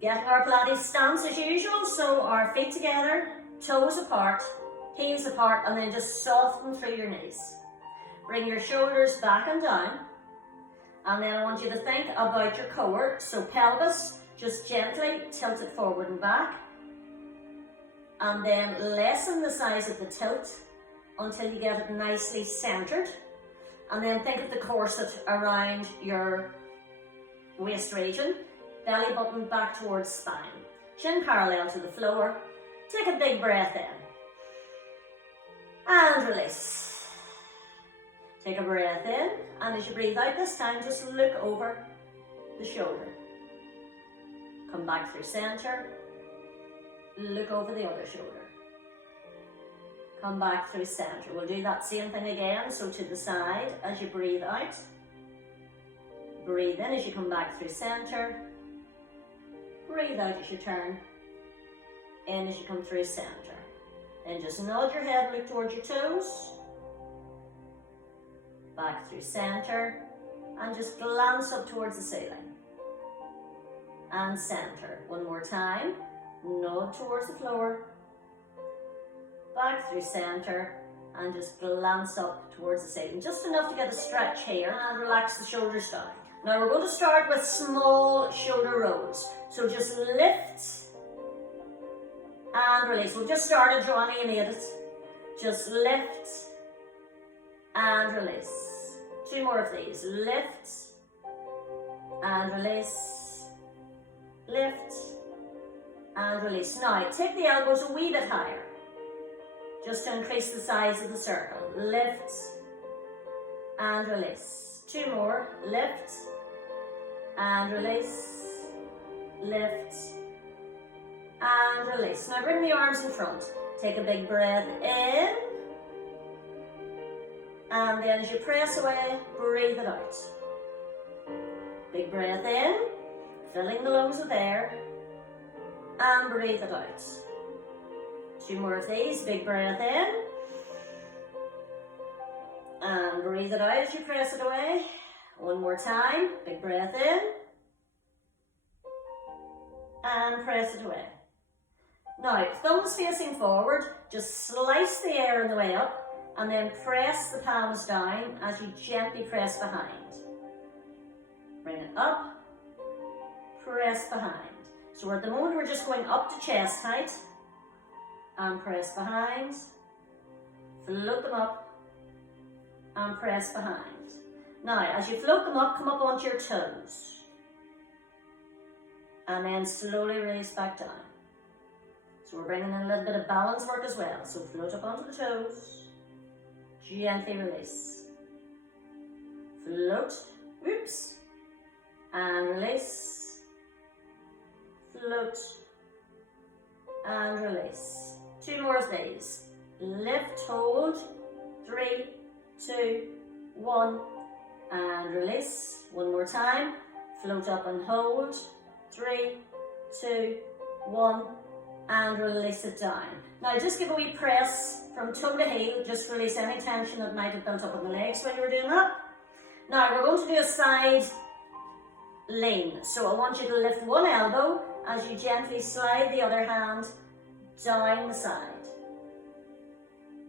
Getting our Pilates stance as usual, so our feet together, toes apart, heels apart, and then just soften through your knees. Bring your shoulders back and down, and then I want you to think about your core, so pelvis, just gently tilt it forward and back, and then lessen the size of the tilt until you get it nicely centered, and then think of the corset around your waist region. Belly button back towards spine. Chin parallel to the floor. Take a big breath in. And release. Take a breath in, and as you breathe out this time, just look over the shoulder. Come back through center. Look over the other shoulder. Come back through center. We'll do that same thing again, so to the side as you breathe out. Breathe in as you come back through center. Breathe out as you turn. In as you come through center. And just nod your head, look towards your toes. Back through center. And just glance up towards the ceiling. And center. One more time. Nod towards the floor. Back through center. And just glance up towards the ceiling. Just enough to get a stretch here. And relax the shoulders down. Now we're going to start with small shoulder rolls. So just lift and release. We've just started, Johnny, you made it. Just lift and release. 2 more of these. Lift and release. Lift and release. Now take the elbows a wee bit higher, just to increase the size of the circle. Lift and release. 2 more. Lift and release. Lift and release. Now bring the arms in front. Take a big breath in. And then as you press away, breathe it out. Big breath in, filling the lungs with air. And breathe it out. 2 more of these. Big breath in. And breathe it out as you press it away. 1 more time. Big breath in. And press it away. Now, thumbs facing forward, just slice the air on the way up, and then press the palms down as you gently press behind. Bring it up, press behind. So at the moment we're just going up to chest height, and press behind, float them up, and press behind. Now, as you float them up, come up onto your toes. And then slowly release back down. So we're bringing in a little bit of balance work as well. So float up onto the toes. Gently release. Float. Oops. And release. Float. And release. 2 more of these. Lift, hold. 3, 2, 1. And release. 1 more time. Float up and hold. 3, 2, 1, and release it down. Now just give a wee press from toe to heel, just release any tension that might have built up in the legs when you were doing that. Now we're going to do a side lean. So I want you to lift one elbow as you gently slide the other hand down the side.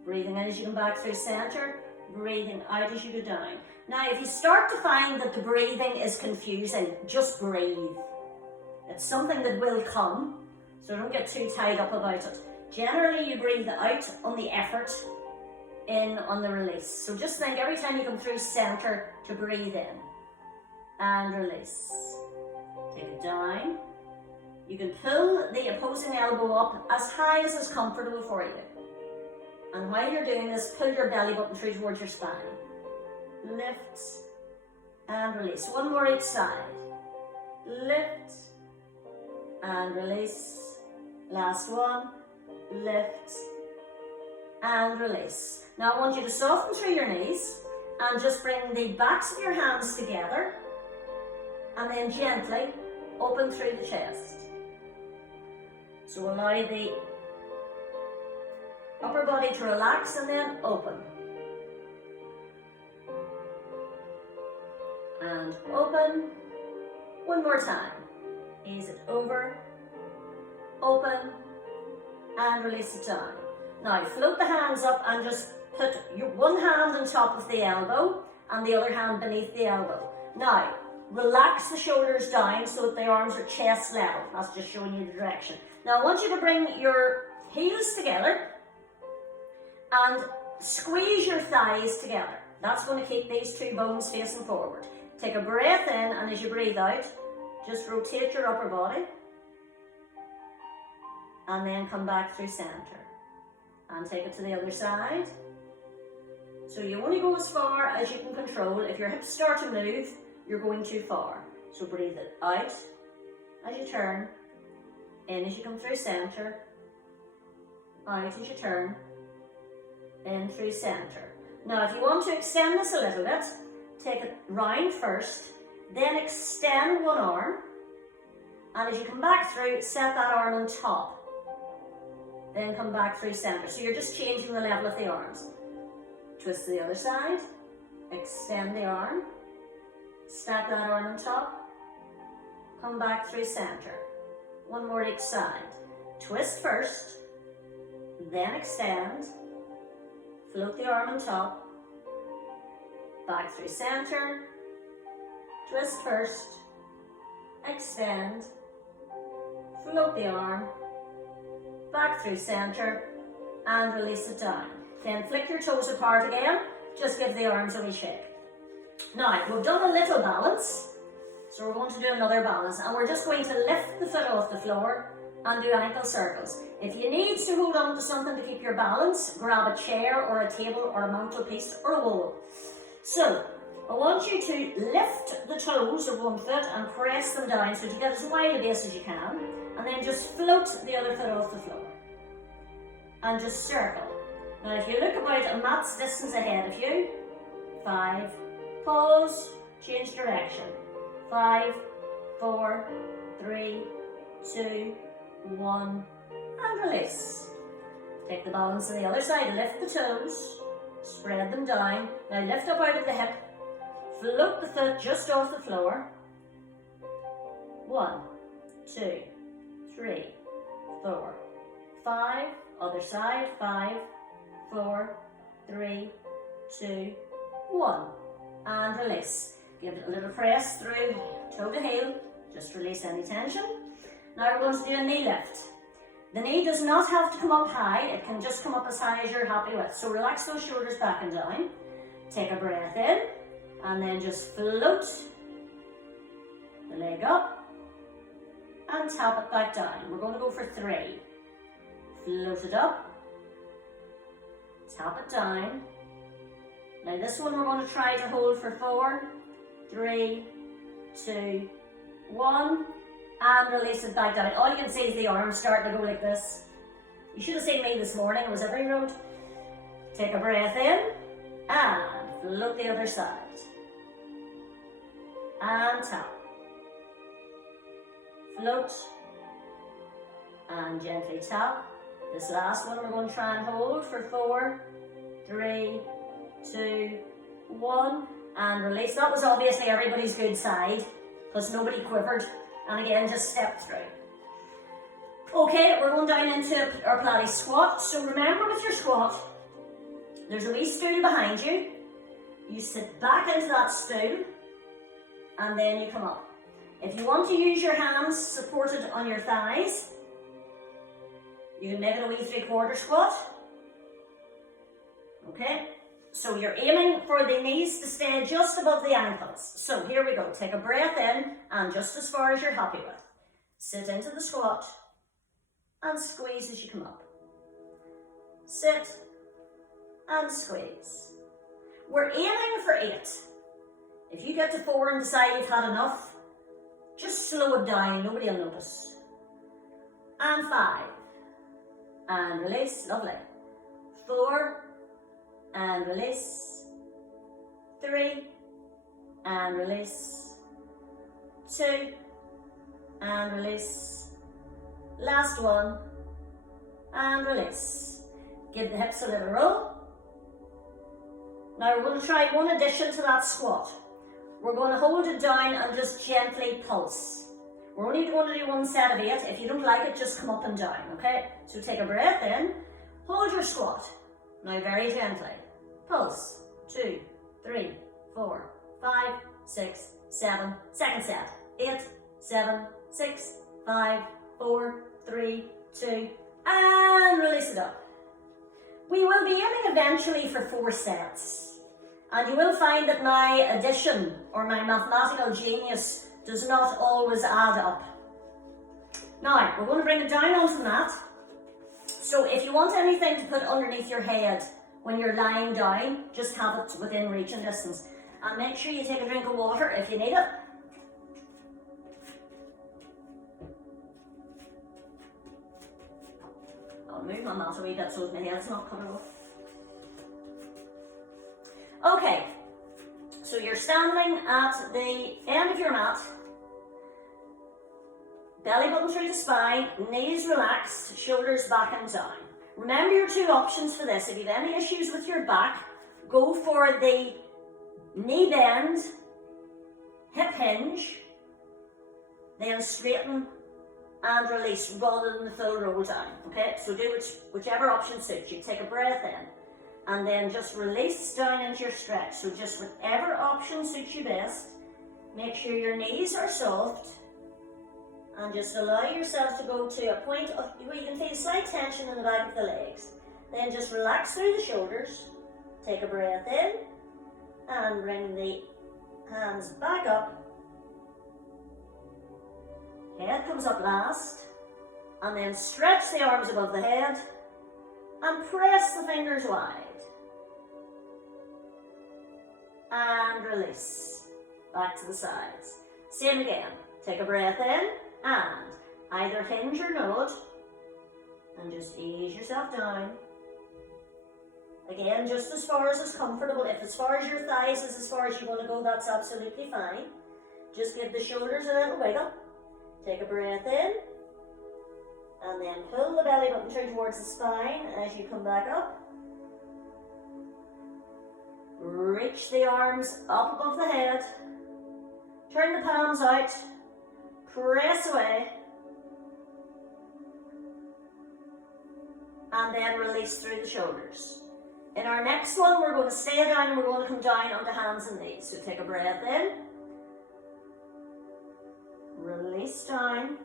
Breathing in as you come back through center, breathing out as you go down. Now if you start to find that the breathing is confusing, just breathe. It's something that will come, so don't get too tied up about it. Generally, you breathe out on the effort, in on the release. So just think every time you come through center to breathe in and release. Take it down. You can pull the opposing elbow up as high as is comfortable for you. And while you're doing this, pull your belly button through towards your spine. Lift and release. 1 more each side. Lift and release. Last one. Lift and release. Now I want you to soften through your knees and just bring the backs of your hands together and then gently open through the chest. So allow the upper body to relax and then open. And open. 1 more time. ease it over, open, and release it down. Now float the hands up and just put your one hand on top of the elbow and the other hand beneath the elbow. Now, relax the shoulders down so that the arms are chest level. That's just showing you the direction. Now I want you to bring your heels together and squeeze your thighs together. That's going to keep these two bones facing forward. Take a breath in, and as you breathe out, just rotate your upper body and then come back through center and take it to the other side. So you only go as far as you can control. If your hips start to move, you're going too far. So breathe it out as you turn, in as you come through center, out as you turn, in through center. Now if you want to extend this a little bit, take it round first, then extend one arm, and as you come back through, set that arm on top. Then come back through center. So you're just changing the level of the arms. Twist to the other side, extend the arm, stack that arm on top, come back through center. One more each side. Twist first, then extend, float the arm on top, back through center, twist first, extend, float the arm, back through center, and release it down. Then flick your toes apart again, just give the arms a wee shake. Now, we've done a little balance, so we're going to do another balance, and we're just going to lift the foot off the floor and do ankle circles. If you need to hold on to something to keep your balance, grab a chair or a table or a mantelpiece or a wall. So, I want you to lift the toes of one foot and press them down so you get as wide a base as you can, and then just float the other foot off the floor. And just circle. Now if you look about a mat's distance ahead of you, 5, pause, change direction, 5, 4, 3, 2, 1, and release. Take the balance on the other side, lift the toes, spread them down, now lift up out of the hip, float the foot just off the floor, 1, 2, 3, 4, 5, other side, 5, 4, 3, 2, 1, and release. Give it a little press through toe to heel, just release any tension. Now we're going to do a knee lift. The knee does not have to come up high, it can just come up as high as you're happy with. So relax those shoulders back and down, take a breath in, and then just float the leg up and tap it back down. We're going to go for 3. Float it up, tap it down. Now this one we're going to try to hold for 4, 3, 2, 1, and release it back down. All you can see is the arms starting to go like this. You should have seen me this morning, it was every road. Take a breath in, and float the other side. And tap. Float, and gently tap. This last one we're going to try and hold for 4, 3, 2, 1, and release. That was obviously everybody's good side, because nobody quivered. And again, just step through. Okay, we're going down into our Pilates squat. So remember with your squat, there's a wee stool behind you. You sit back into that stool, and then you come up. If you want to use your hands supported on your thighs, you can make it a wee 3/4 squat. Okay, so you're aiming for the knees to stay just above the ankles. So here we go, take a breath in, and just as far as you're happy with. Sit into the squat, and squeeze as you come up. Sit, and squeeze. We're aiming for 8. If you get to 4 and decide you've had enough, just slow it down, nobody will notice. And 5. And release, lovely. 4, and release. 3, and release. 2, and release. Last one, and release. Give the hips a little roll. Now we're going to try one addition to that squat. We're going to hold it down and just gently pulse. We're only going to do 1 set of 8. If you don't like it, just come up and down, okay? So take a breath in, hold your squat. Now very gently. Pulse. 2, 3, 4, 5, 6, 7. Second set. 8, 7, 6, 5, 4, 3, 2, and release it up. We will be aiming eventually for 4 sets. And you will find that my addition or my mathematical genius does not always add up. Now, we're going to bring it down onto the mat. So if you want anything to put underneath your head when you're lying down, just have it within reaching distance. And make sure you take a drink of water if you need it. I'll move my mat a wee bit so my head's not coming off. Okay, so you're standing at the end of your mat, belly button through the spine, knees relaxed, shoulders back and down. Remember your 2 options for this. If you have any issues with your back, go for the knee bend, hip hinge, then straighten and release rather than the full roll down. Okay, so do whichever option suits you. Take a breath in and then just release down into your stretch. So just whichever option suits you best. Make sure your knees are soft and just allow yourself to go to a point of where you can feel slight tension in the back of the legs. Then just relax through the shoulders. Take a breath in and bring the hands back up. Head comes up last, and then stretch the arms above the head and press the fingers wide. And release. Back to the sides. Same again. Take a breath in and either hinge or nod and just ease yourself down. Again, just as far as is comfortable. If as far as your thighs is as far as you want to go, that's absolutely fine. Just give the shoulders a little wiggle. Take a breath in and then pull the belly button through towards the spine as you come back up. Reach the arms up above the head. Turn the palms out. Press away. And then release through the shoulders. In our next one, we're going to stay down and we're going to come down onto hands and knees. So take a breath in. Release down.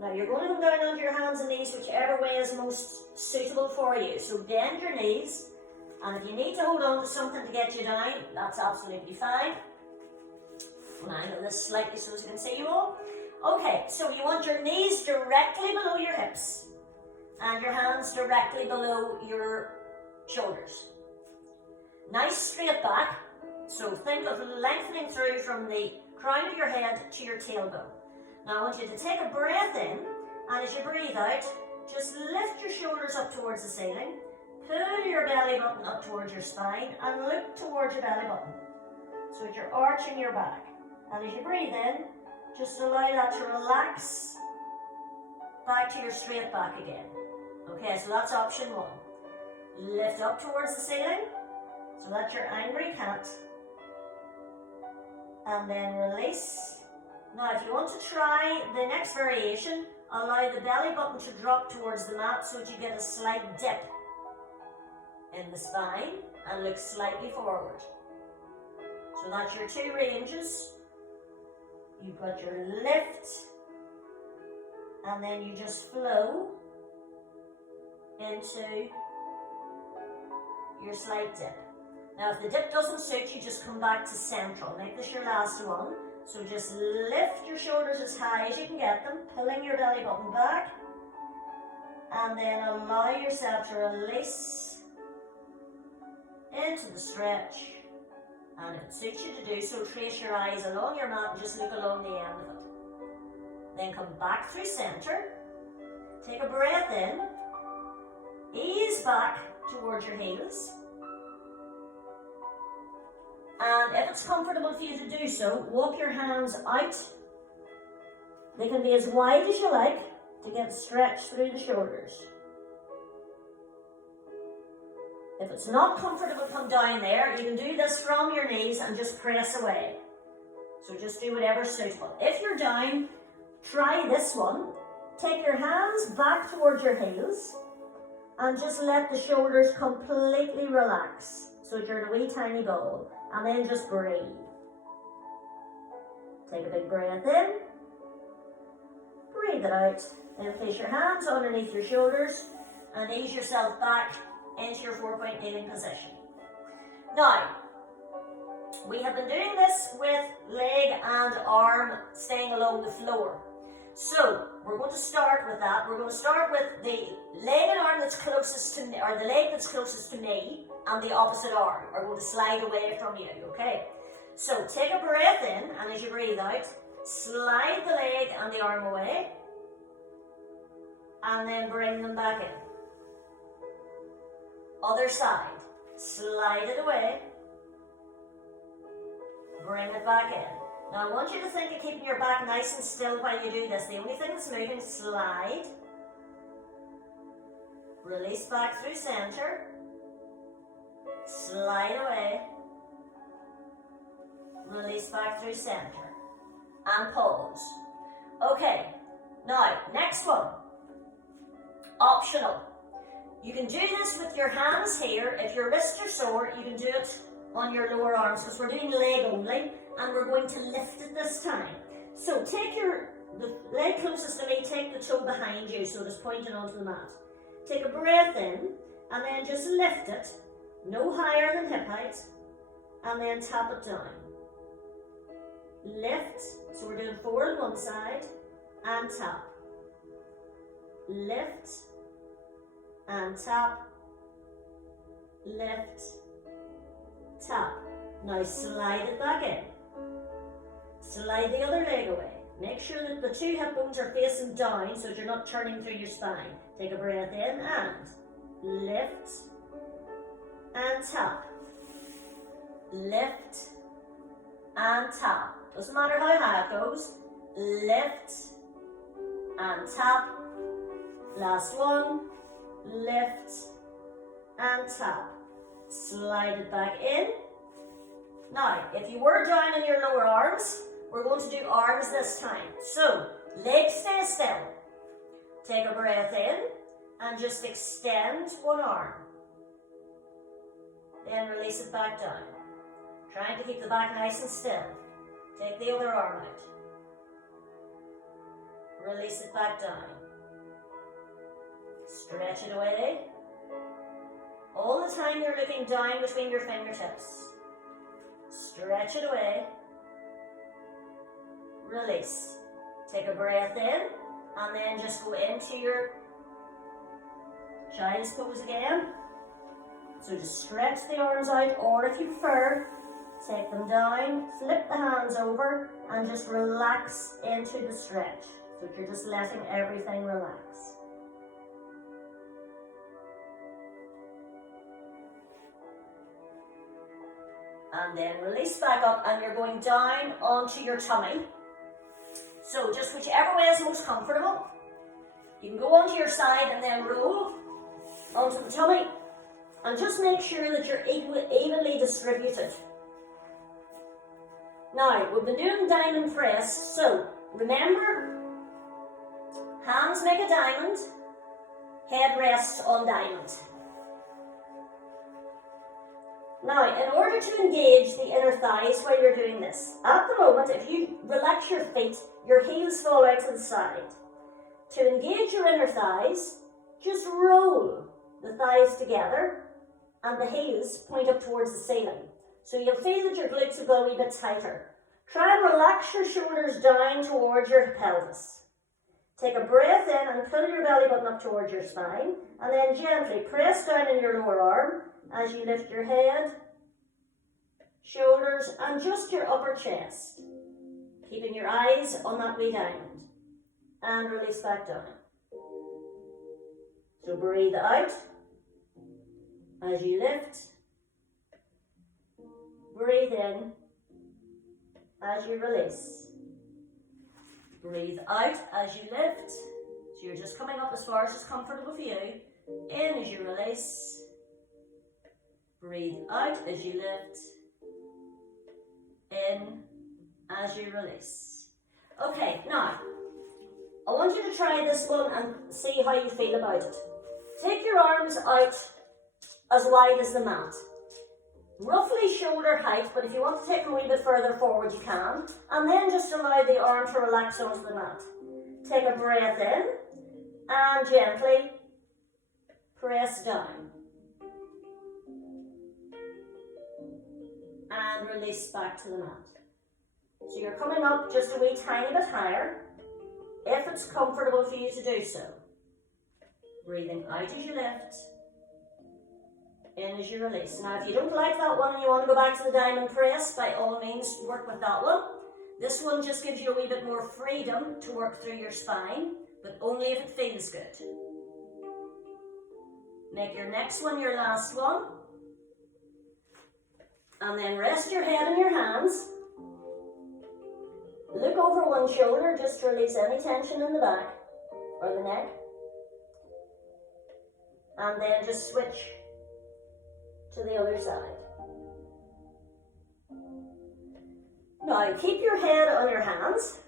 Now you're going to come down onto your hands and knees whichever way is most suitable for you. So bend your knees, and if you need to hold on to something to get you down, that's absolutely fine. And I angle this slightly so as you can see you all. Okay, so you want your knees directly below your hips and your hands directly below your shoulders. Nice straight back. So think of lengthening through from the crown of your head to your tailbone. Now I want you to take a breath in, and as you breathe out, just lift your shoulders up towards the ceiling, pull your belly button up towards your spine, and look towards your belly button. So that you're arching your back. And as you breathe in, just allow that to relax back to your straight back again. Okay, so that's option 1. Lift up towards the ceiling, so that's your angry cat. And then release. Now if you want to try the next variation, allow the belly button to drop towards the mat so that you get a slight dip in the spine and look slightly forward. So that's your 2 ranges. You've got your lift, and then you just flow into your slight dip. Now if the dip doesn't suit you, just come back to central. Make this your last one. So just lift your shoulders as high as you can get them, pulling your belly button back, and then allow yourself to release into the stretch. And if it suits you to do so, trace your eyes along your mat and just look along the end of it. Then come back through center, take a breath in, ease back towards your heels. And if it's comfortable for you to do so, walk your hands out. They can be as wide as you like to get stretched through the shoulders. If it's not comfortable, come down there. You can do this from your knees and just press away. So just do whatever's suitable. If you're down, try this one. Take your hands back towards your heels and just let the shoulders completely relax. So you're in a wee tiny ball. And then just breathe. Take a big breath in. Breathe it out. Then place your hands underneath your shoulders and ease yourself back into your 4-point kneeling position. Now, we have been doing this with leg and arm staying along the floor. So, we're going to start with that. We're going to start with the leg and arm that's closest to me, or the leg that's closest to me, and the opposite arm are going to slide away from you, okay? So, take a breath in, and as you breathe out, slide the leg and the arm away, and then bring them back in. Other side, slide it away, bring it back in. Now I want you to think of keeping your back nice and still while you do this. The only thing that's moving, slide, release back through center, slide away, release back through center, and pause. Okay, now next one, optional. You can do this with your hands here. If your wrists are sore, you can do it on your lower arms because we're doing leg only and we're going to lift it this time. So take the leg closest to me, take the toe behind you so it's pointing onto the mat. Take a breath in and then just lift it, no higher than hip height, and then tap it down. Lift, so we're doing 4 on one side, and tap. Lift, and tap, lift, tap. Now slide it back in. Slide the other leg away. Make sure that the 2 hip bones are facing down so that you're not turning through your spine. Take a breath in and lift and tap. Lift and tap. Doesn't matter how high it goes. Lift and tap. Last one. Lift and tap. Slide it back in. Now, if you were down on your lower arms, we're going to do arms this time. So, legs stay still. Take a breath in and just extend one arm. Then release it back down. Trying to keep the back nice and still. Take the other arm out. Release it back down. Stretch it away. All the time you're looking down between your fingertips. Stretch it away. Release. Take a breath in and then just go into your child's pose again. So just stretch the arms out, or if you prefer, take them down, flip the hands over and just relax into the stretch. So you're just letting everything relax. And then release back up and you're going down onto your tummy. So just whichever way is most comfortable. You can go onto your side and then roll onto the tummy. And just make sure that you're evenly distributed. Now, we've been doing diamond press. So remember, hands make a diamond, head rests on diamond. Now, in order to engage the inner thighs while you're doing this, at the moment, if you relax your feet, your heels fall out to the side. To engage your inner thighs, just roll the thighs together and the heels point up towards the ceiling. So you'll feel that your glutes will go a wee bit tighter. Try and relax your shoulders down towards your pelvis. Take a breath in and pull your belly button up towards your spine, and then gently press down in your lower arm as you lift your head, shoulders, and just your upper chest. Keeping your eyes on that wee diamond. And release back down. So breathe out as you lift. Breathe in as you release. Breathe out as you lift. So you're just coming up as far as is comfortable for you. In as you release. Breathe out as you lift. In as you release. Okay, now, I want you to try this one and see how you feel about it. Take your arms out as wide as the mat. Roughly shoulder height, but if you want to take them a wee bit further forward, you can. And then just allow the arm to relax onto the mat. Take a breath in and gently press down. And release back to the mat. So you're coming up just a wee tiny bit higher, if it's comfortable for you to do so. Breathing out as you lift, in as you release. Now if you don't like that one and you want to go back to the diamond press, by all means work with that one. This one just gives you a wee bit more freedom to work through your spine, but only if it feels good. Make your next one your last one. And then rest your head in your hands. Look over one shoulder just to release any tension in the back or the neck. And then just switch to the other side. Now keep your head on your hands.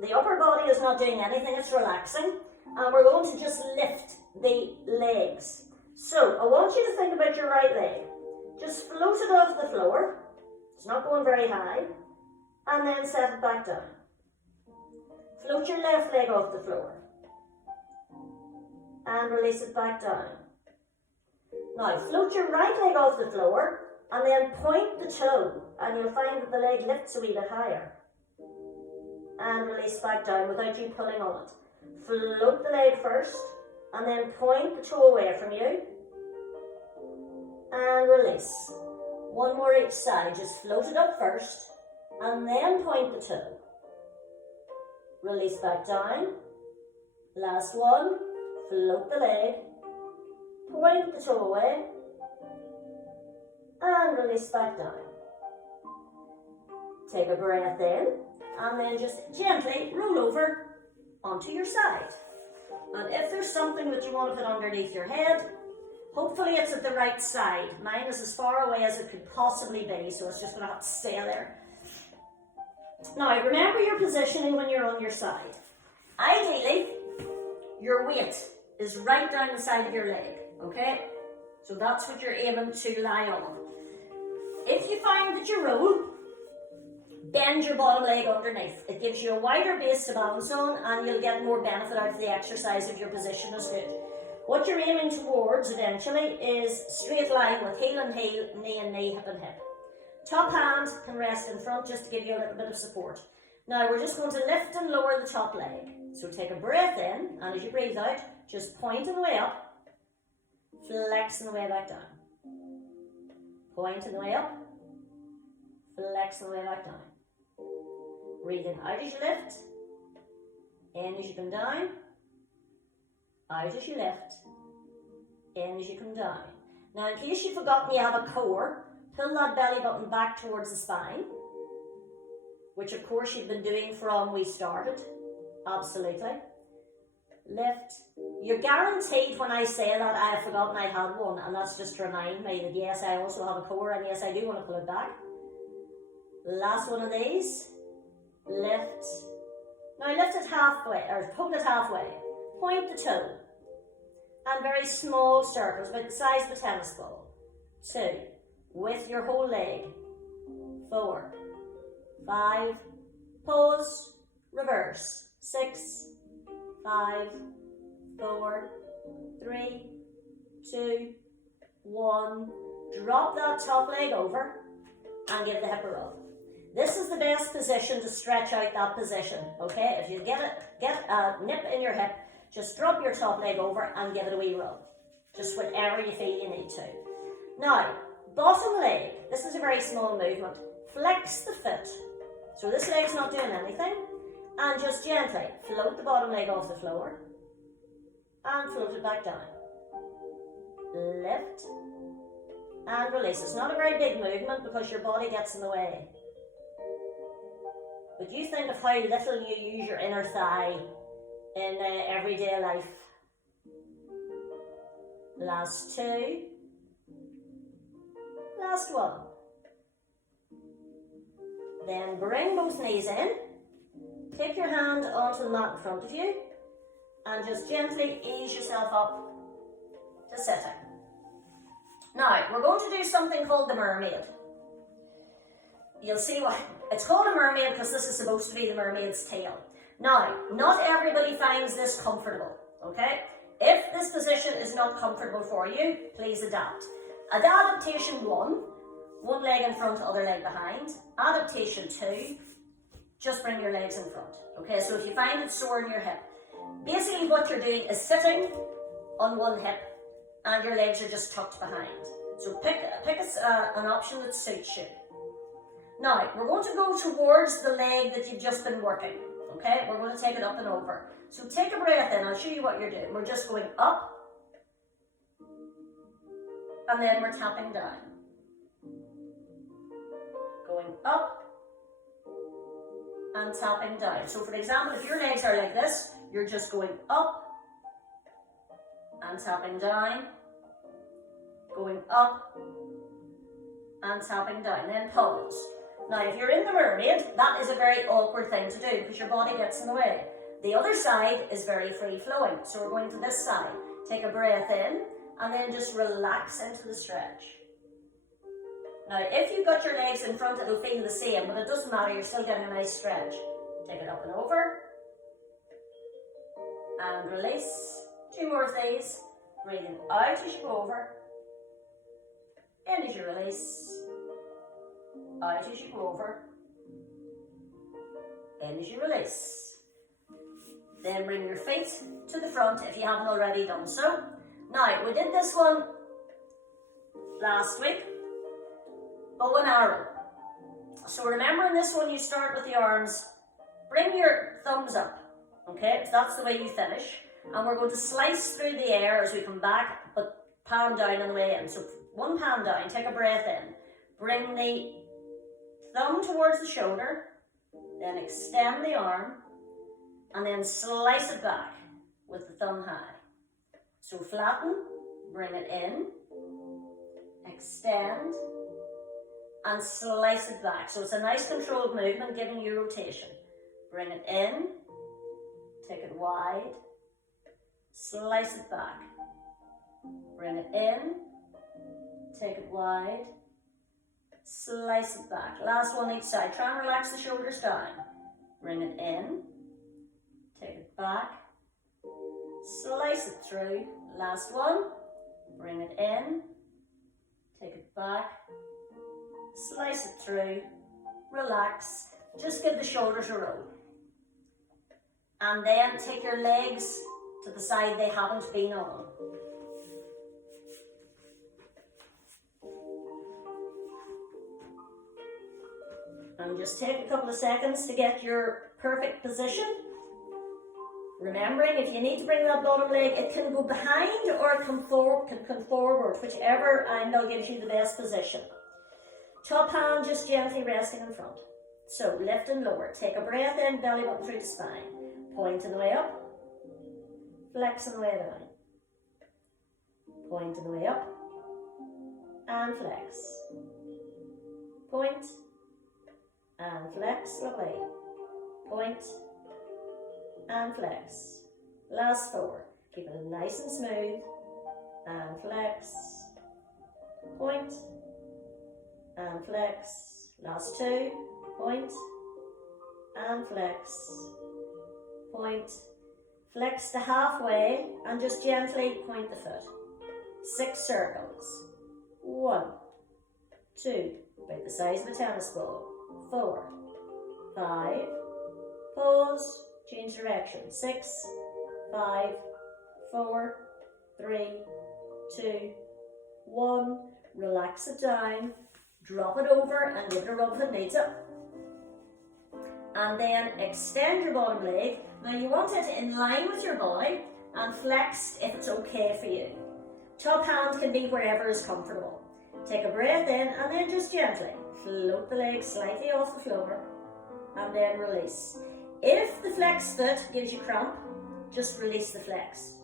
The upper body is not doing anything, it's relaxing. And we're going to just lift the legs. So I want you to think about your right leg. Just float it off the floor. It's not going very high. And then set it back down. Float your left leg off the floor. And release it back down. Now float your right leg off the floor and then point the toe. And you'll find that the leg lifts a wee bit higher. And release back down without you pulling on it. Float the leg first and then point the toe away from you. And release. One more each side. Just float it up first and then point the toe. Release back down. Last one. Float the leg. Point the toe away. And release back down. Take a breath in and then just gently roll over onto your side. And if there's something that you want to put underneath your head, hopefully it's at the right side. Mine is as far away as it could possibly be, so it's just going to have to stay there. Now, remember your positioning when you're on your side. Ideally, your weight is right down the side of your leg, okay? So that's what you're aiming to lie on. If you find that you roll, bend your bottom leg underneath. It gives you a wider base to balance on and you'll get more benefit out of the exercise if your position is good. What you're aiming towards eventually is straight line with heel and heel, knee and knee, hip and hip. Top hand can rest in front just to give you a little bit of support. Now we're just going to lift and lower the top leg. So take a breath in and as you breathe out, just point and way up, flex and the way back down. Point and way up, flex and the way back down. Breathing out as you lift, in as you come down, out as you lift, in as you come down. Now in case you've forgotten you have a core, pull that belly button back towards the spine, which of course you've been doing from we started, absolutely. Lift. You're guaranteed when I say that I have forgotten I had one, and that's just to remind me that yes, I also have a core, and yes, I do want to pull it back. Last one of these. Lift. Now lift it halfway, or hold it halfway. Point the toe. And very small circles, about the size of a tennis ball. 2. With your whole leg. 4. 5. Pause. Reverse. 6. 5. 4. 3. 2. 1. Drop that top leg over and give the hip a rub. This is the best position to stretch out that position, okay? If you get a nip in your hip, just drop your top leg over and give it a wee rub. Just whatever you feel you need to. Now, bottom leg. This is a very small movement. Flex the foot. So this leg's not doing anything. And just gently float the bottom leg off the floor. And float it back down. Lift. And release. It's not a very big movement because your body gets in the way. But you think of how little you use your inner thigh in everyday life. Last 2. Last one. Then bring both knees in. Take your hand onto the mat in front of you and just gently ease yourself up to sitting. Now, we're going to do something called the mermaid. You'll see why. It's called a mermaid because this is supposed to be the mermaid's tail. Now, not everybody finds this comfortable, okay? If this position is not comfortable for you, please adapt. Adaptation 1, one leg in front, other leg behind. Adaptation 2, just bring your legs in front. Okay, so if you find it sore in your hip, basically what you're doing is sitting on one hip and your legs are just tucked behind. So pick an option that suits you. Now, we're going to go towards the leg that you've just been working. Okay, we're going to take it up and over. So take a breath in, I'll show you what you're doing. We're just going up and then we're tapping down. Going up and tapping down. So for example, if your legs are like this, you're just going up and tapping down, going up and tapping down, then pause. Now if you're in the mermaid, that is a very awkward thing to do because your body gets in the way. The other side is very free flowing, so we're going to this side. Take a breath in and then just relax into the stretch. Now if you've got your legs in front, it'll feel the same, but it doesn't matter, you're still getting a nice stretch. Take it up and over and release. 2 more of these. Breathing out as you go over, in as you release, out as you go over, in as you release. Then bring your feet to the front if you haven't already done so. Now, we did this one last week, bow and arrow. So remember in this one you start with the arms, bring your thumbs up, okay, so that's the way you finish. And we're going to slice through the air as we come back, but palm down on the way in. So one palm down, take a breath in. Bring the thumb towards the shoulder, then extend the arm, and then slice it back with the thumb high. So flatten, bring it in, extend, and slice it back. So it's a nice controlled movement giving you rotation. Bring it in, take it wide, slice it back. Bring it in, take it wide, slice it back. Last one each side. Try and relax the shoulders down. Bring it in, take it back, slice it through. Last one. Bring it in, take it back, slice it through, relax. Just give the shoulders a roll. And then take your legs to the side they haven't been on. And just take a couple of seconds to get your perfect position. Remembering, if you need to bring that bottom leg, it can go behind or it can come forward, whichever angle gives you the best position. Top hand just gently resting in front. So lift and lower. Take a breath in, belly button through the spine. Pointing the way up, flexing the way down. Pointing the way up, and flex. Point, and flex, lovely. Point, and flex. Last 4. Keep it nice and smooth, and flex. Point, and flex. Last 2. Point, and flex. Point, flex to halfway and just gently point the foot. 6 circles. 1, 2, about the size of a tennis ball. 4, 5, pause, change direction. 6, 5, 4, 3, 2, 1. Relax it down, drop it over and give it a rub if it needs it. And then extend your bottom leg. Now you want it in line with your body and flexed if it's okay for you. Top hand can be wherever is comfortable. Take a breath in and then just gently float the legs slightly off the floor and then release. If the flexed foot gives you cramp, just release the flex.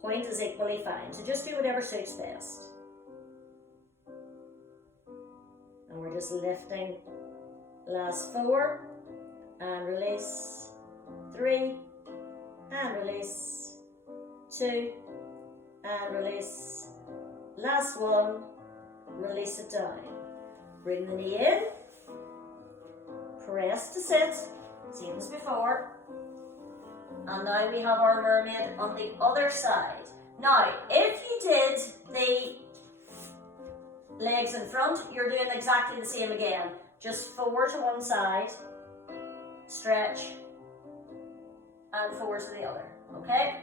Point is equally fine, so just do whatever suits best. we're just lifting. Last 4, and release. 3, and release. 2, and release. Last 1, release it down. Bring the knee in, press to sit, same as before. And now we have our mermaid on the other side. Now, if you did the legs in front, you're doing exactly the same again. Just 4 to one side, stretch, and 4 to the other, okay?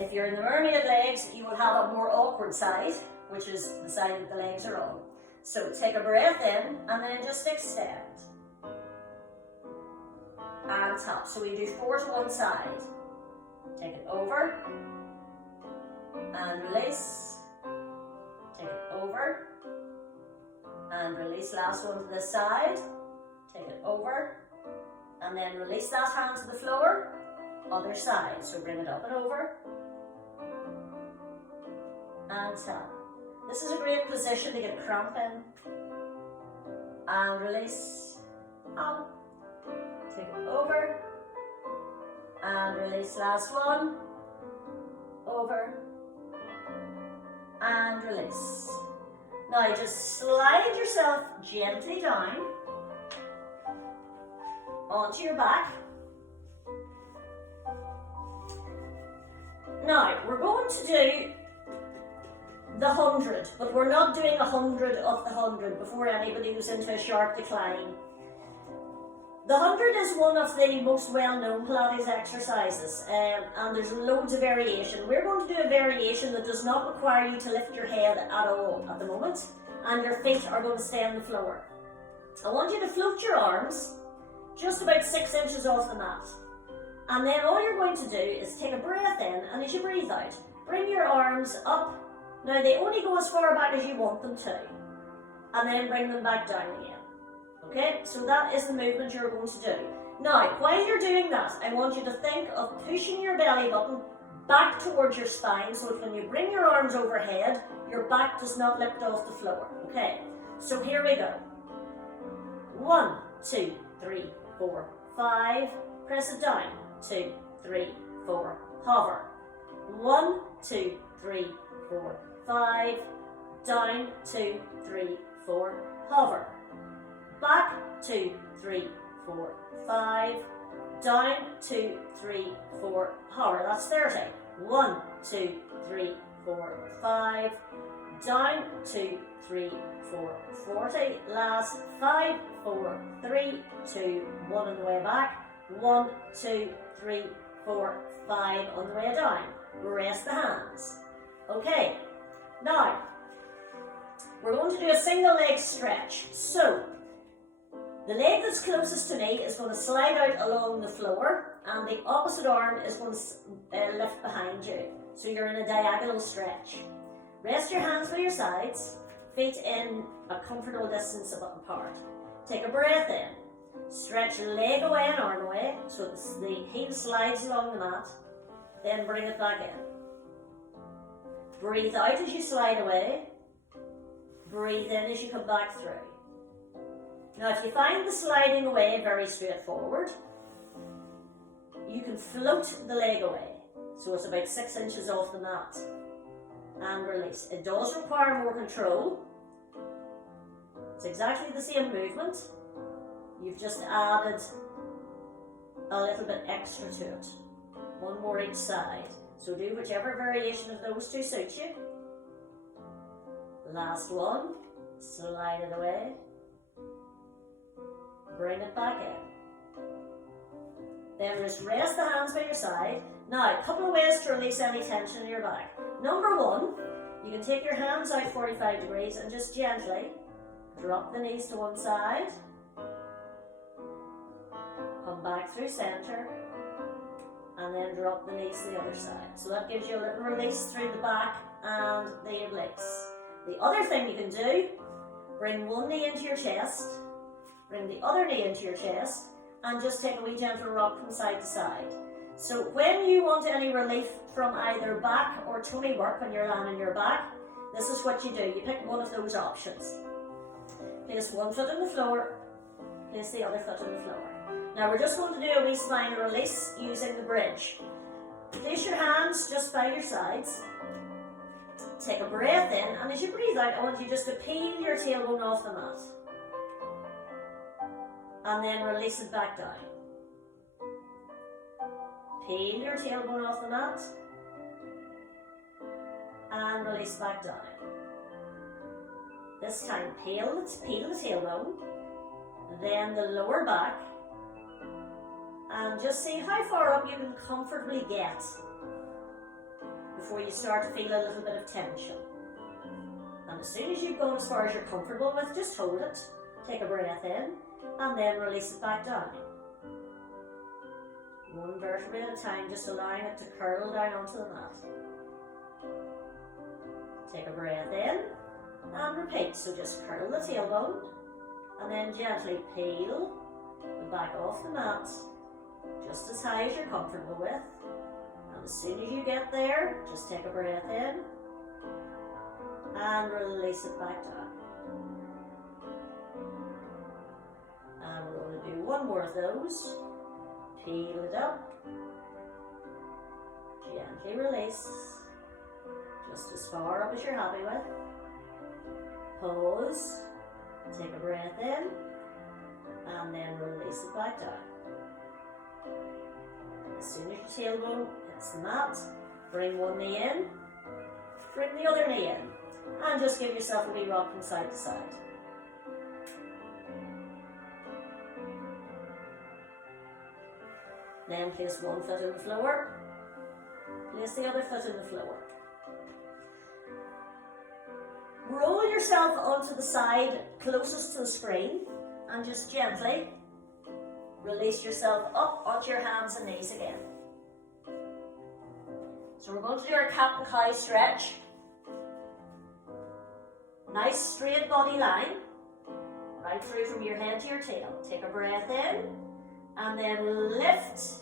If you're in the mermaid legs, you will have a more awkward side, which is the side that the legs are on. So take a breath in, and then just extend. And tap. So we do 4 to one side. Take it over, and release. Take it over, and release. Last one to this side. Take it over, and then release that hand to the floor. Other side. So bring it up and over, and tap. This is a great position to get cramp in. And release. Up. Take it over, and release. Last one. Over, and release. Now just slide yourself gently down onto your back. Now we're going to do the 100, but we're not doing 100 of the 100 before anybody goes into a sharp decline. The 100 is one of the most well-known Pilates exercises, and there's loads of variation. We're going to do a variation that does not require you to lift your head at all at the moment, and your feet are going to stay on the floor. I want you to float your arms just about 6 inches off the mat. And then all you're going to do is take a breath in, and as you breathe out, bring your arms up. Now they only go as far back as you want them to, and then bring them back down again. Okay, so that is the movement you're going to do. Now, while you're doing that, I want you to think of pushing your belly button back towards your spine, so that when you bring your arms overhead, your back does not lift off the floor. Okay, so here we go. 1, 2, 3, 4, 5. Press it down. 2, 3, 4. Hover. 1, 2, 3, 4, 5. Down. 2, 3, 4. Hover. Back. 2, 3, 4, 5. Down. 2, 3, 4. Hover. That's 30. 1, 2, 3, 4, 5. Down. 2, 3, 4, 40. Last 5, 4, 3, 2, 1 on the way back. 1, 2, 3, 4, 5 on the way down. Rest the hands. Okay, now we're going to do a single leg stretch. So the leg that's closest to me is going to slide out along the floor, and the opposite arm is going to lift behind you. So you're in a diagonal stretch. Rest your hands by your sides, feet in a comfortable distance apart. Take a breath in. Stretch your leg away and arm away, so the heel slides along the mat. Then bring it back in. Breathe out as you slide away. Breathe in as you come back through. Now, if you find the sliding away very straightforward, you can float the leg away. So it's about 6 inches off the mat. And release. It does require more control. It's exactly the same movement. You've just added a little bit extra to it. One more each side. So do whichever variation of those two suits you. Last one. Slide it away. Bring it back in. Then just rest the hands by your side. Now, a couple of ways to release any tension in your back. Number one, you can take your hands out 45 degrees and just gently drop the knees to one side. Come back through center. And then drop the knees to the other side. So that gives you a little release through the back and the obliques. The other thing you can do, bring one knee into your chest, bring the other knee into your chest, and just take a wee gentle rock from side to side. So when you want any relief from either back or tummy work when you're lying on your back, this is what you do. You pick one of those options. Place one foot on the floor, place the other foot on the floor. Now we're just going to do a wee spine release using the bridge. Place your hands just by your sides. Take a breath in, and as you breathe out, I want you just to peel your tailbone off the mat. And then release it back down. Peel your tailbone off the mat. And release back down. This time, peel the tailbone, then the lower back, and just see how far up you can comfortably get before you start to feel a little bit of tension. And as soon as you've gone as far as you're comfortable with, just hold it, take a breath in, and then release it back down. One vertebrae at a time, just allowing it to curl down onto the mat. Take a breath in, and repeat. So just curl the tailbone, and then gently peel the back off the mat, just as high as you're comfortable with. And as soon as you get there, just take a breath in, and release it back down. And we're going to do one more of those. Peel it up, gently release, just as far up as you're happy with. Pause, take a breath in, and then release it back down. As soon as your tailbone hits the mat, bring one knee in, bring the other knee in, and just give yourself a wee rock from side to side. Then place one foot on the floor, place the other foot on the floor. Roll yourself onto the side closest to the screen and just gently release yourself up onto your hands and knees again. So we're going to do our cat and cow stretch. Nice straight body line, right through from your head to your tail. Take a breath in, and then lift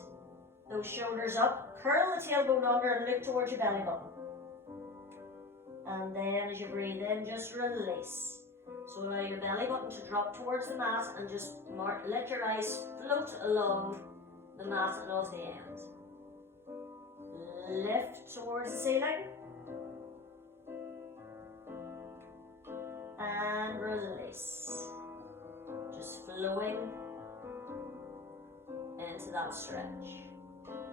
those shoulders up, curl the tailbone under and look towards your belly button. And then as you breathe in, just release. So allow your belly button to drop towards the mat and just let your eyes float along the mat and off the end. Lift towards the ceiling. And release. Just flowing into that stretch.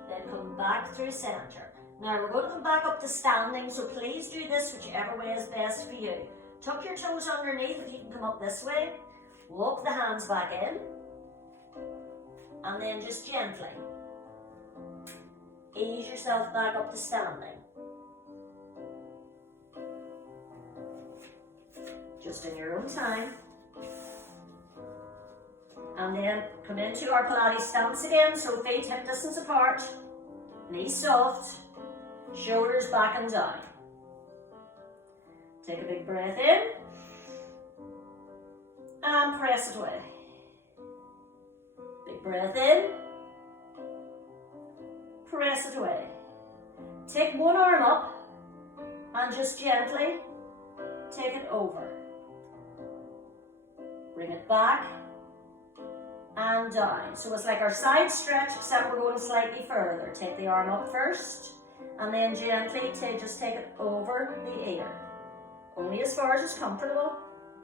Then come back through center. Now we're going to come back up to standing, so please do this whichever way is best for you. Tuck your toes underneath if you can come up this way. Walk the hands back in. And then just gently ease yourself back up to standing. Just in your own time. And then come into our Pilates stance again, so feet hip distance apart, knees soft, shoulders back and down. Take a big breath in, and press it away. Big breath in, press it away. Take one arm up, and just gently take it over. Bring it back, and down. So it's like our side stretch, except we're going slightly further. Take the arm up first, and then gently just take it over the ear. Only as far as it's comfortable.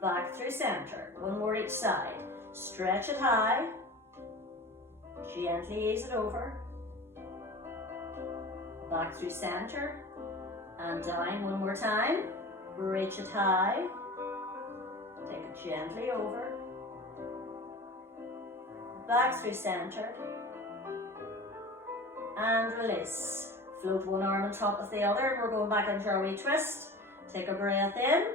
Back through center. One more each side. Stretch it high. Gently ease it over. Back through center. And down one more time. Reach it high. Take it gently over. Back through center, and release. Float one arm on top of the other, and we're going back into our wee twist. Take a breath in,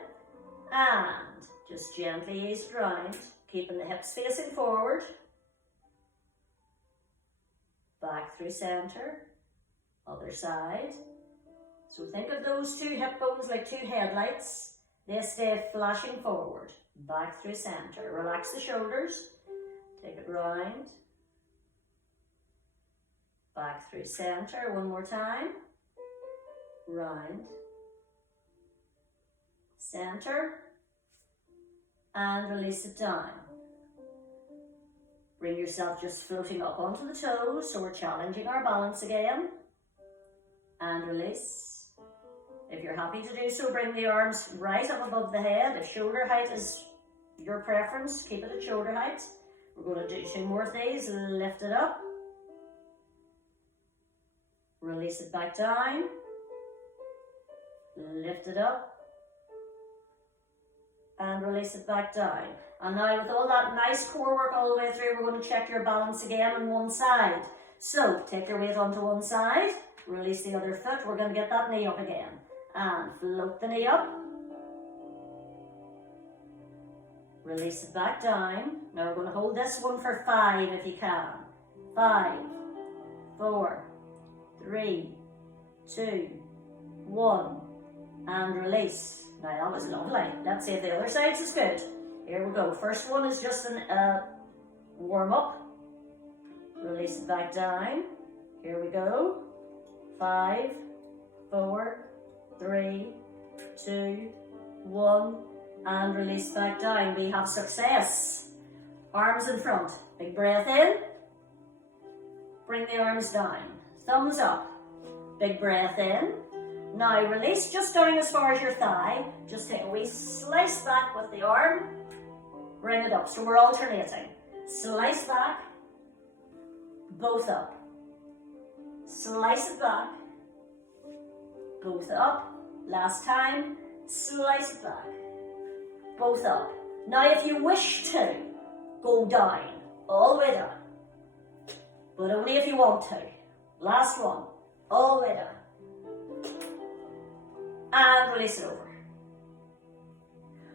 and just gently ease it round, keeping the hips facing forward. Back through center, other side. So think of those two hip bones like two headlights. They stay flashing forward. Back through center. Relax the shoulders. Take it round, back through center, one more time, round, center, and release it down. Bring yourself just floating up onto the toes, so we're challenging our balance again. And release. If you're happy to do so, bring the arms right up above the head. If shoulder height is your preference, keep it at shoulder height. We're going to do 2 more of these. Lift it up. Release it back down. Lift it up. And release it back down. And now with all that nice core work all the way through, we're going to check your balance again on one side. So take your weight onto one side, release the other foot. We're going to get that knee up again. And float the knee up. Release it back down. Now we're going to hold this one for 5 if you can. 5, 4, 3, 2, 1. And release. Now that was lovely. Let's see if the other side's as good. Here we go. First one is just a warm up. Release it back down. Here we go. 5, 4, 3, 2, 1. And release back down. We have success. Arms in front. Big breath in. Bring the arms down. Thumbs up. Big breath in. Now release just down as far as your thigh. Just take a wee slice back with the arm. Bring it up. So we're alternating. Slice back. Both up. Slice it back. Both up. Last time. Slice it back. Both up. Now if you wish to, go down. All the way down. But only if you want to. Last one. All the way down. And release it over.